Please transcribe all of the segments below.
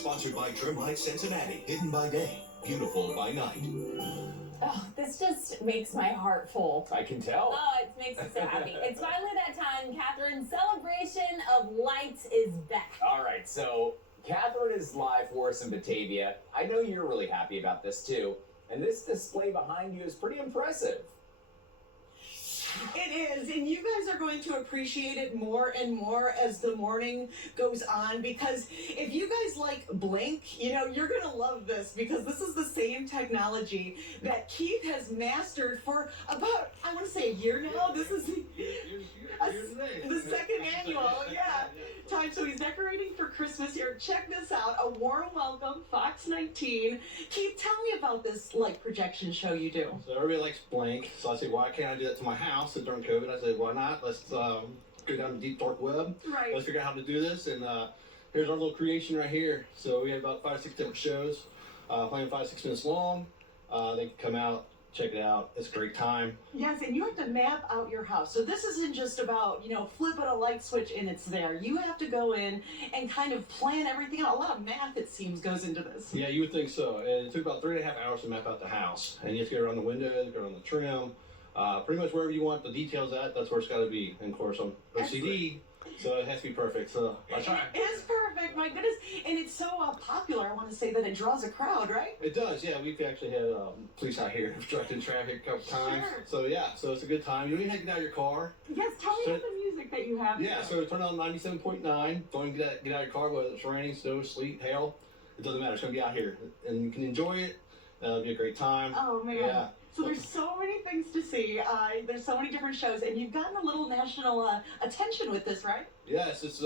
sponsored by Termite Cincinnati. Hidden by day, beautiful by night. Oh, this just makes my heart full. I can tell. Oh, it makes me so happy. It's finally that time, Catherine. Celebration of Lights is back. All right, so Catherine is live for us in Batavia. I know you're really happy about this too. And this display behind you is pretty impressive. It is, and you guys are going to appreciate it more and more as the morning goes on, because if you guys like Blink, you know, you're going to love this, because this is the same technology that Keith has mastered for about, I want to say a year now. This is the second annual, time. So he's decorating for Christmas here. Check this out. A warm welcome, Fox19. Keith, tell me about this light projection show you do. So everybody likes Blink, so I said, why can't I do that to my house? And during COVID, I said, why not? Let's go down the deep dark web. Right. Let's figure out how to do this. And here's our little creation right here. So we have about 5 or 6 different shows, playing 5 or 6 minutes long. They can come out, check it out. It's a great time. Yes, and you have to map out your house. So this isn't just about, you know, flipping a light switch and it's there. You have to go in and kind of plan everything out. A lot of math, it seems, goes into this. Yeah, you would think so. And it took about 3.5 hours to map out the house. And you have to go around the windows, go around the trim. Pretty much wherever you want the details at, that's where it's got to be. And of course, I'm OCD, so it has to be perfect. So I try. It is perfect, my goodness. And it's so popular, I want to say, that it draws a crowd, right? It does, yeah. We've actually had police out here obstructing traffic a couple times. Sure. So yeah, so it's a good time. You don't even have to get out of your car. Yes, tell me about the music that you have. Yeah, so turn on 97.9. Don't even get out of your car, whether it's raining, snow, sleet, hail. It doesn't matter. It's going to be out here. And you can enjoy it. It'll be a great time. Oh, man. Yeah. So there's so many things to see. There's so many different shows, and you've gotten a little national attention with this, right? Yes, it's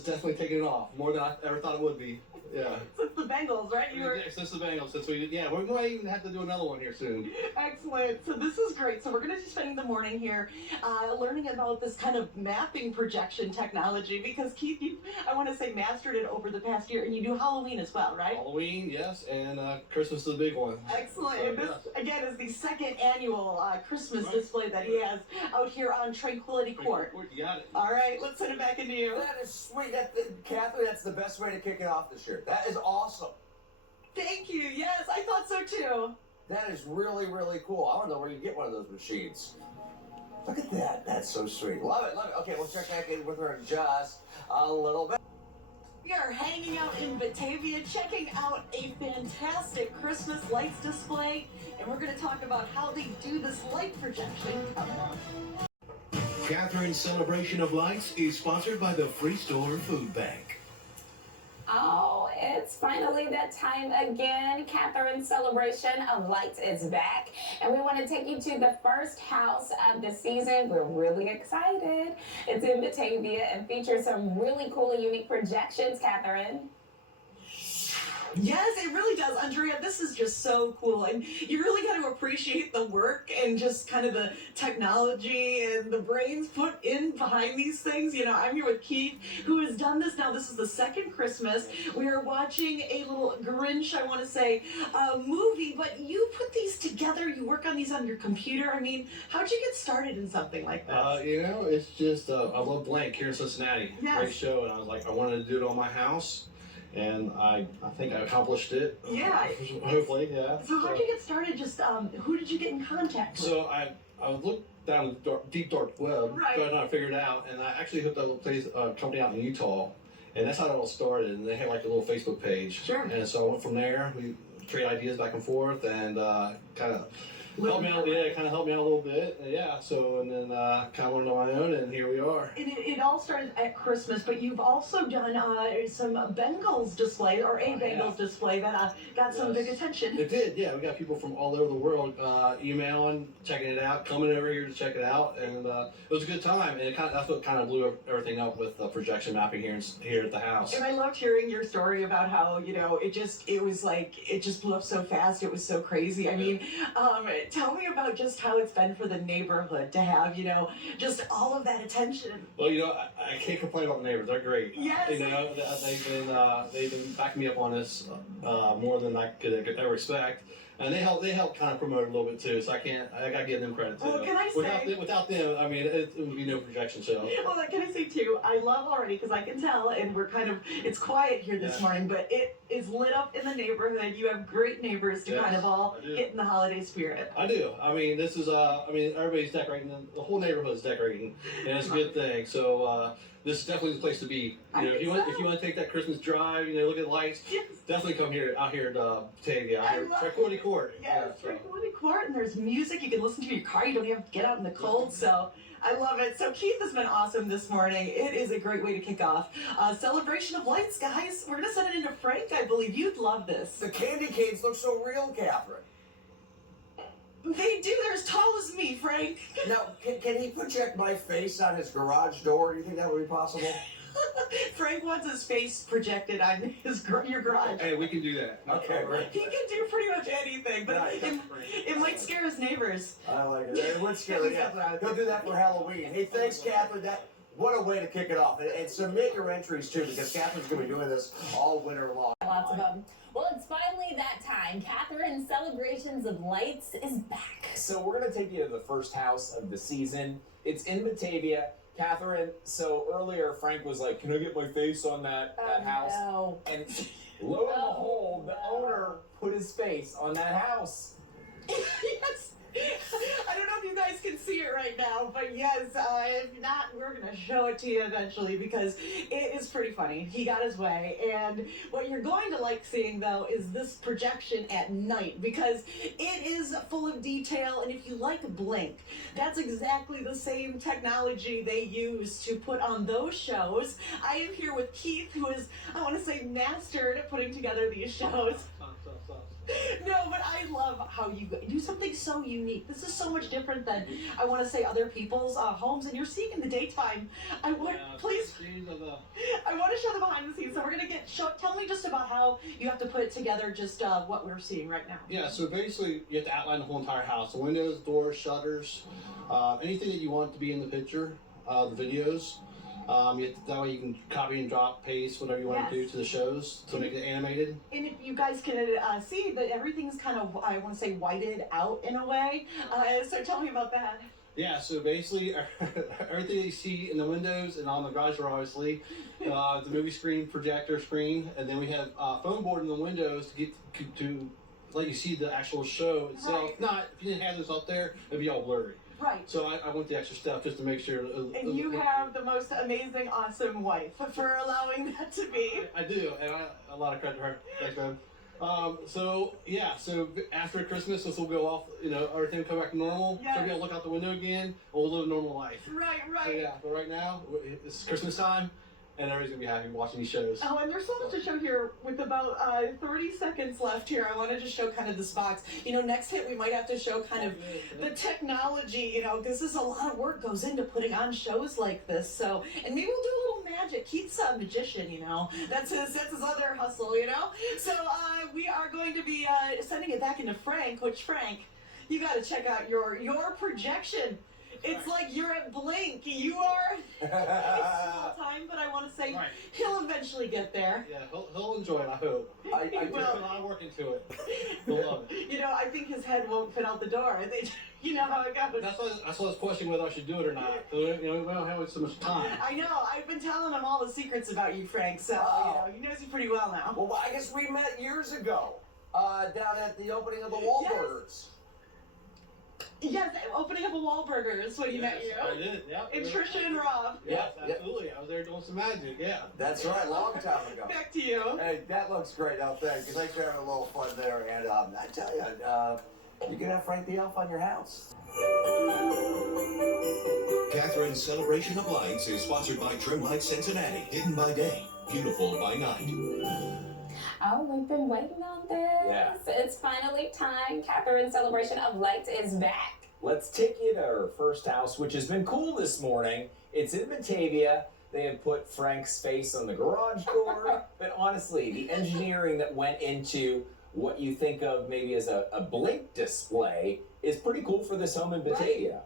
definitely taking it off more than I ever thought it would be. Yeah. Since the Bengals, right? Since the Bengals, we might even have to do another one here soon. Excellent. So this is great. So we're going to be spending the morning here learning about this kind of mapping projection technology, because Keith, you, I want to say, mastered it over the past year, and you do Halloween as well, right? Halloween, yes, and Christmas is the big one. Excellent. So, And this, again, is the second annual Christmas display that he has out here on Tranquility Court. You got it. All right, let's send it back into you. That is sweet. Catherine, that's the best way to kick it off this year. That is awesome. Thank you. Yes, I thought so too. That is really, really cool. I don't know where you get one of those machines. Look at that. That's so sweet. Love it, love it. Okay, we'll check back in with her in just a little bit. We are hanging out in Batavia, checking out a fantastic Christmas lights display, and we're going to talk about how they do this light projection coming up. Catherine's Celebration of Lights is sponsored by the Free Store Food Bank. Oh, it's finally that time again. Catherine's Celebration of Lights is back, and we want to take you to the first house of the season. We're really excited. It's in Batavia and features some really cool and unique projections, Catherine. Yes, it really does, Andrea. This is just so cool, and you really got to appreciate the work and just kind of the technology and the brains put in behind these things. You know, I'm here with Keith, who has done this now. This is the second Christmas. We are watching a little Grinch, I want to say, movie, but you put these together. You work on these on your computer. I mean, how'd you get started in something like this? You know, it's just, I love Blank here in Cincinnati. Yes. Great show, and I was like, I wanted to do it on my house. And I think I accomplished it. Yeah. Hopefully, yeah. So how'd you get started? Just who did you get in contact with? So I looked down the deep dark web, Right. trying to figure it out, and I actually hooked up with a company out in Utah, and that's how it all started. And they had like a little Facebook page. Sure. And so I went from there. We trade ideas back and forth, and kind of helped me out. Yeah, it kind of helped me out a little bit. Yeah. So and then kind of learned on my own, and here we are. And it all started at Christmas, but you've also done some Bengals display, or a Bengals display that got some big attention. It did, yeah. We got people from all over the world emailing, checking it out, coming over here to check it out, and it was a good time. And that's what kind of blew everything up with projection mapping here at the house. And I loved hearing your story about how, you know, it just just blew up so fast. It was so crazy. I mean, tell me about just how it's been for the neighborhood to have, just all of that attention. Well, I can't complain about the neighbors. They're great. Yes. They've been backing me up on this more than I could ever expect. And they help kind of promote it a little bit too, so I gotta give them credit too. Well, can I say, without them, I mean, it would be no projection show. Well, can I say too, I love already, because I can tell, and it's quiet here this morning, but it is lit up in the neighborhood. You have great neighbors to kind of all get in the holiday spirit. I do. I mean, this is, everybody's decorating, the whole neighborhood's decorating, and it's a good thing. So, this is definitely the place to be. If you want to take that Christmas drive, look at the lights, definitely come out here at Batavia, Tranquility Court. Yes, Tranquility Court, and there's music you can listen to in your car. You don't have to get out in the cold, so I love it. So Keith has been awesome this morning. It is a great way to kick off celebration of lights, guys. We're gonna send it into Frank. I believe you'd love this. The candy canes look so real, Catherine. They do. They're as tall as me, Frank. Now, can he project my face on his garage door? Do you think that would be possible? Frank wants his face projected on your garage. Hey, we can do that. Okay, great. He can do pretty much anything, but it might scare his neighbors. I like it. It would scare him. Yeah. He'll do that for Halloween. Hey, thanks, Catherine. What a way to kick it off. And submit your entries, too, because Catherine's going to be doing this all winter long. Lots of them. Well, it's finally that time. Catherine Celebrations of Lights is back. So we're going to take you to the first house of the season. It's in Batavia. Catherine, so earlier Frank was like, can I get my face on that house? No. And lo and behold, the owner put his face on that house. Yes. I don't know if you guys can see it right now, but yes, if not, we're going to show it to you eventually because it is pretty funny. He got his way, and what you're going to like seeing, though, is this projection at night because it is full of detail, and if you like Blink, that's exactly the same technology they use to put on those shows. I am here with Keith, who is, I want to say, mastered at putting together these shows. No, but I love how you do something so unique. This is so much different than, I want to say, other people's homes, and you're seeing in the daytime. I want to show the behind the scenes. So we're going to tell me just about how you have to put together just what we're seeing right now. Yeah, so basically you have to outline the whole entire house. The windows, doors, shutters, anything that you want to be in the picture, the videos. That way you can copy and drop, paste, whatever you want to do to the shows to make it animated. And if you guys can see that everything's kind of, I want to say, whited out in a way. So tell me about that. Yeah, so basically everything that you see in the windows and on the garage door, obviously, the movie screen, projector screen, and then we have foam board in the windows to let you see the actual show itself. Right. If you didn't have this up there, it'd be all blurry. Right. So I went the extra step just to make sure. And you have the most amazing, awesome wife for allowing that to be. I do, and a lot of credit to her. Thanks, man. So after Christmas, this will go off, everything will come back to normal. Yes. So we'll be able to look out the window again, and we'll live a normal life. Right. So yeah, but right now, it's Christmas time, and everybody's going to be happy watching these shows. Oh, and there's so much to show here with about 30 seconds left here. I want to just show kind of this box. Next hit, we might have to show kind of the technology, this is a lot of work goes into putting on shows like this. So, and maybe we'll do a little magic. Keith's a magician, That's his other hustle, So, we are going to be sending it back into Frank, which, Frank, you got to check out your projection. It's like you're at Blink. You are. It's small time, but I want to say he'll eventually get there. Yeah, he'll enjoy it. I hope. I put a lot of work into it. He'll love it. I think his head won't fit out the door. You know how it goes. That's why I was questioning whether I should do it or not. We don't have so much time. I know. I've been telling him all the secrets about you, Frank. So he knows you pretty well now. Well, I guess we met years ago down at the opening of the Wahlburgers. Yes, opening up a Wahlburgers when you met you. I did, yeah. And Trisha and Rob. Yeah, absolutely. I was there doing some magic, yeah. That's right, long time ago. Back to you. Hey, that looks great. Now, thank you. Thanks for having a little fun there. And I tell you, you can have Frank the Elf on your house. Catherine's Celebration of Lights is sponsored by Trim Light Cincinnati. Hidden by day, beautiful by night. Oh, we've been waiting on this. Yeah. It's finally time. Catherine's Celebration of Lights is back. Let's take you to our first house, which has been cool this morning. It's in Batavia. They have put Frank's face on the garage door. But honestly, the engineering that went into what you think of maybe as a blink display is pretty cool for this home in Batavia.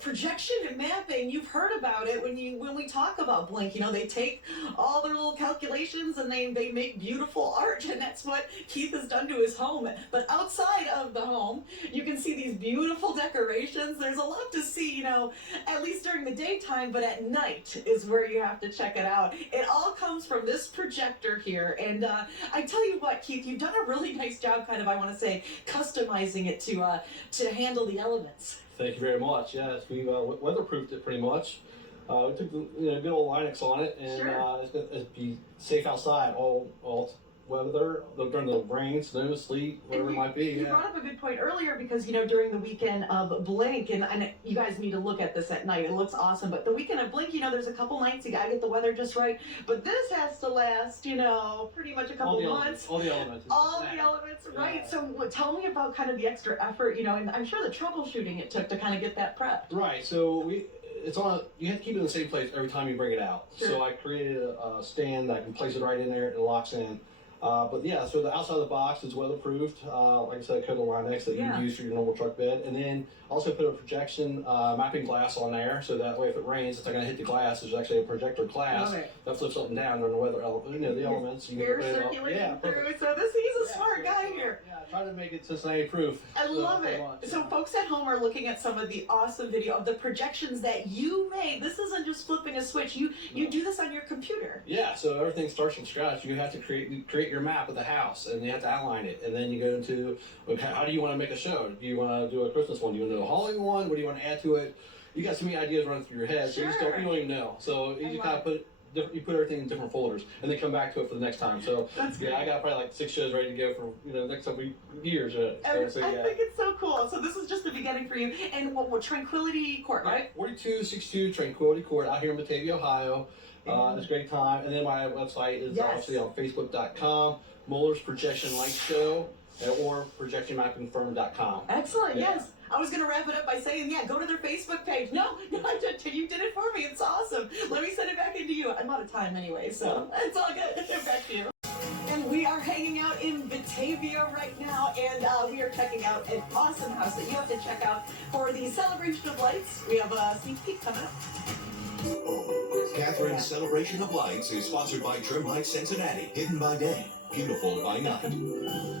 Projection and mapping, you've heard about it when we talk about Blink. They take all their little calculations and they make beautiful art, and that's what Keith has done to his home. But outside of the home, you can see these beautiful decorations. There's a lot to see, at least during the daytime, but at night is where you have to check it out. It all comes from this projector here, and I tell you what, Keith, you've done a really nice job, I want to say, customizing it to handle the elements. Thank you very much. Yes, we weatherproofed it pretty much. We took the good old Linux on it, and Sure. It's be safe outside all weather during the rain, snow, sleet, whatever it might be. You brought up a good point earlier because during the weekend of Blink, and you guys need to look at this at night. It looks awesome. But the weekend of Blink, there's a couple nights you gotta get the weather just right. But this has to last, pretty much a couple months. All the elements. All the elements, right? Yeah. So tell me about kind of the extra effort, and I'm sure the troubleshooting it took to kind of get that prepped. Right. So you have to keep it in the same place every time you bring it out. Sure. So I created a stand that I can place it right in there and it locks in. But yeah, so the outside of the box is weatherproofed. Like I said, coat of Linux that you would use for your normal truck bed, and then also put a projection mapping glass on there, so that way if it rains, it's not going to hit the glass. There's actually a projector glass Love it. that flips up and down during the weather. The elements. You Air can put it up. circulating Yeah, through. perfect. So he's a smart guy here. Yeah, try to make it Cincinnati proof. I love it. So folks at home are looking at some of the awesome video of the projections that you made. This isn't just flipping a switch. You do this on your computer. Yeah, so everything starts from scratch. You have to create your map of the house, and you have to outline it, and then you go into, okay, how do you want to make a show? Do you want to do a Christmas one? Do you want to do a Halloween one? What do you want to add to it? You got so many ideas running through your head, so you don't even know. So you just kind of put everything in different folders, and then come back to it for the next time. So That's great. I got probably like 6 shows ready to go for the next couple years. I think it's so cool. So this is just the beginning for you. And what Tranquility Court, right? 4262 Tranquility Court out here in Batavia, Ohio. It's a great time. And then my website is obviously on Facebook.com, Muller's Projection Light Show, or ProjectionMappingFirm.com. Excellent. Yes. I was going to wrap it up by saying, go to their Facebook page. No, you did it for me. It's awesome. Let me send it back into you. I'm out of time anyway, so it's all good. Back to you. And we are hanging out in Batavia right now, and we are checking out an awesome house that you have to check out for the Celebration of Lights. We have a sneak peek coming up. Catherine's Celebration of Lights is sponsored by Trim Lights Cincinnati. Hidden by day, beautiful by night.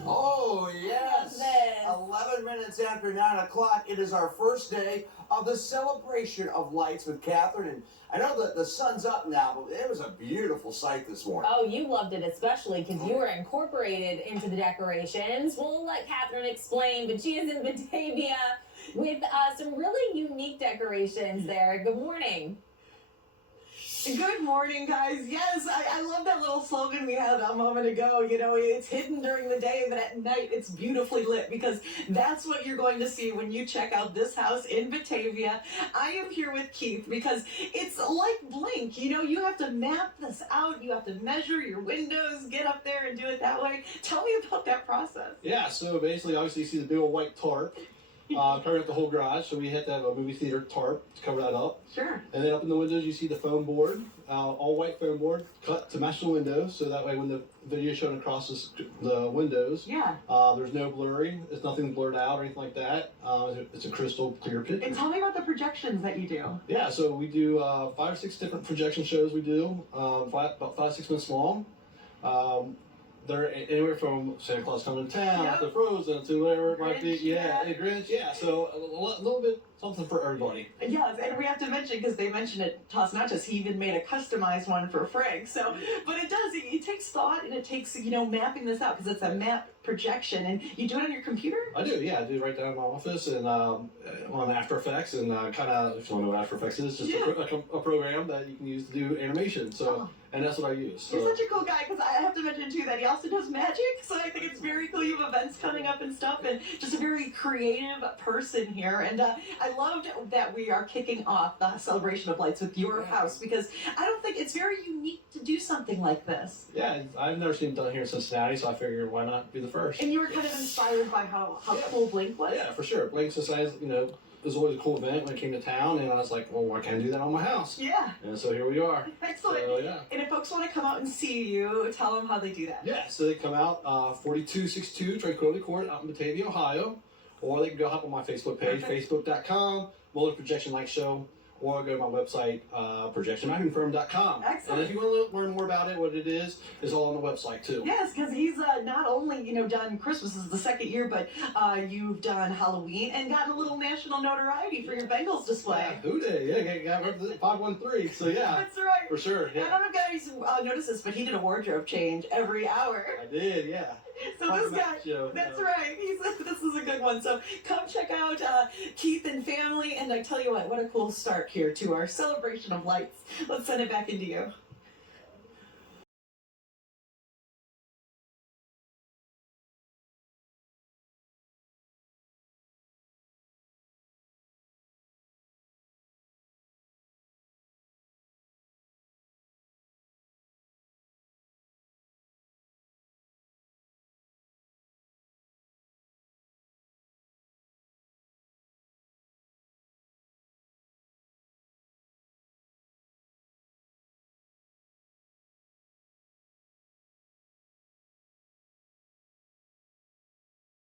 Oh, yes. 11 minutes after 9 o'clock, it is our first day of the Celebration of Lights with Catherine. And I know that the sun's up now, but it was a beautiful sight this morning. Oh, you loved it especially because you were incorporated into the decorations. We'll let Catherine explain, but she is in Batavia with some really unique decorations there. Good morning. Good morning, guys. Yes, I love that little slogan we had a moment ago. It's hidden during the day, but at night it's beautifully lit, because that's what you're going to see when you check out this house in Batavia. I am here with Keith because it's like Blink. You have to map this out. You have to measure your windows, get up there and do it that way. Tell me about that process. Yeah, so basically, obviously, you see the big old white tarp covering up the whole garage, so we had to have a movie theater tarp to cover that up. Sure. And then up in the windows, you see the foam board, all white foam board, cut to match the windows, so that way when the video is shown across the windows, there's no blurry, it's nothing blurred out or anything like that. It's a crystal clear picture. And tell me about the projections that you do. Yeah, so we do 5 or 6 different projection shows we do, about 5 or 6 minutes long. They're anywhere from Santa Claus Coming to Town to Frozen to whatever it might be. Grinch. Yeah, so a little bit something for everybody. Yes, and we have to mention, because they mentioned it, Toss Nachos, he even made a customized one for Frank. So, but it does, it takes thought, and it takes, mapping this out, because it's a map projection, and you do it on your computer? I do, yeah. I do it right down in my office, and on After Effects, and kind of, if you don't know what After Effects is, it's just a program that you can use to do animation. So, and that's what I use. So. You're such a cool guy, because I have to mention, too, that he also does magic, so I think it's very cool. You have events coming up and stuff, and just a very creative person here. And I loved that we are kicking off the Celebration of Lights with your house, because I don't think it's very unique to do something like this. Yeah, I've never seen it done here in Cincinnati, so I figured why not be the first. And you were kind of inspired by how cool Blink was? Yeah, for sure. Blink Cincinnati, was always a cool event when it came to town, and I was like, well, why can't I do that on my house? Yeah. And so here we are. Excellent. So, yeah. And if folks want to come out and see you, tell them how they do that. Yeah, so they come out 4262 Tranquility Court out in Batavia, Ohio, or they can go hop on my Facebook page, facebook.com, Mueller Projection Light Show, or go to my website, projectionmappingfirm.com. Excellent. And if you want to learn more about it, what it is all on the website too. Yes, because he's not only done Christmas is the second year, but you've done Halloween and gotten a little national notoriety for your Bengals display. Yeah, who did? Yeah, got 513. So yeah, That's right. for sure. I Yeah, don't know if you guys notice this, but he did a wardrobe change every hour. I did. Yeah. So this guy, Show, that's right. This is a good one. So come check out Keith and family. And I tell you what a cool start here to our celebration of lights. Let's send it back into you.